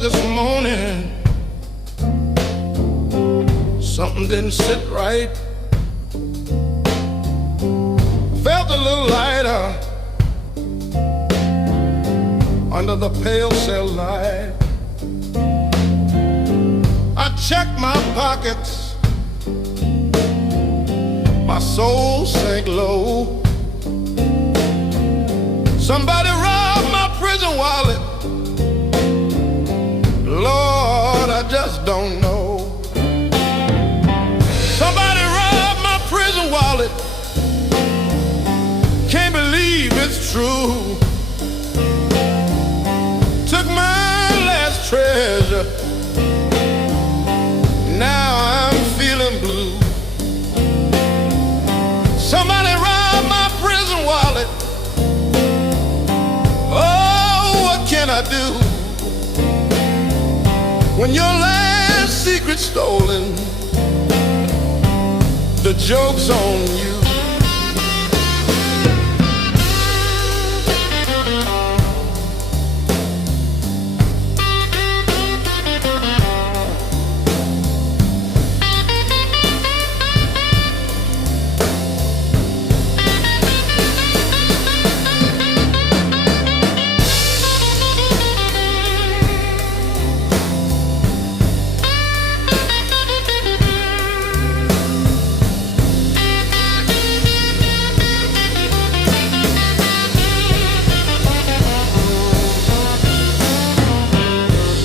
this morning, something didn't sit right. Felt a little lighter under the pale cell light. I checked my pockets, my soul sank low. Somebody robbed my prison wallet. Lord, I just don't know. Somebody robbed my prison wallet. Can't believe it's true. Took my last treasure. Now I'm feeling blue. Somebody robbed my prison wallet. Oh, what can I do when your last secret's stolen? The joke's on you.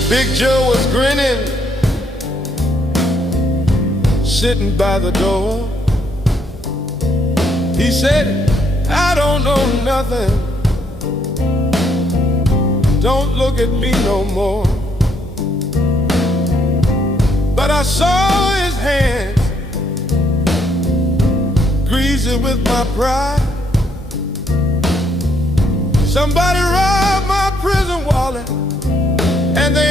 Big Joe was grinning, sitting by the door. He said, I don't know nothing. Don't look at me no more. But I saw his hands greasy with my pride. Somebody robbed my prison wallet, and they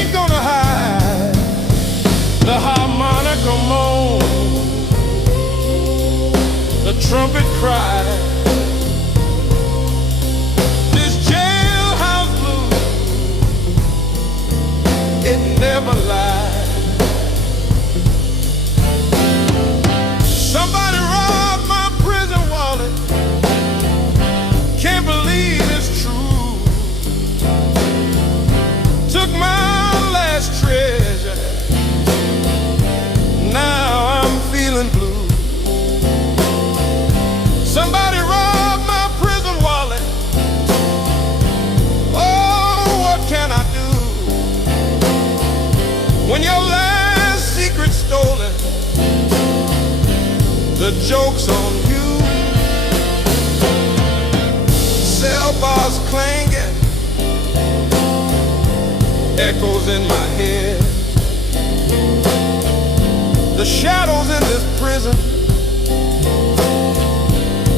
ain't gonna hide. The harmonica moan, the trumpet cry. This jailhouse blues, it never lies. Somebody robbed my prison wallet. Can't believe it's true. Took my last treasure. Now I'm feeling blue. Somebody robbed my prison wallet. Oh, what can I do when your last secret's stolen? The joke's on you. Cell bars clanging, echoes in my head. The shadows in this prison,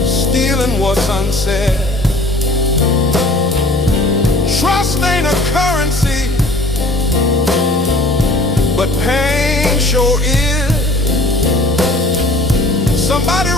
stealing what's unsaid. Trust ain't a currency, but pain sure is. Somebody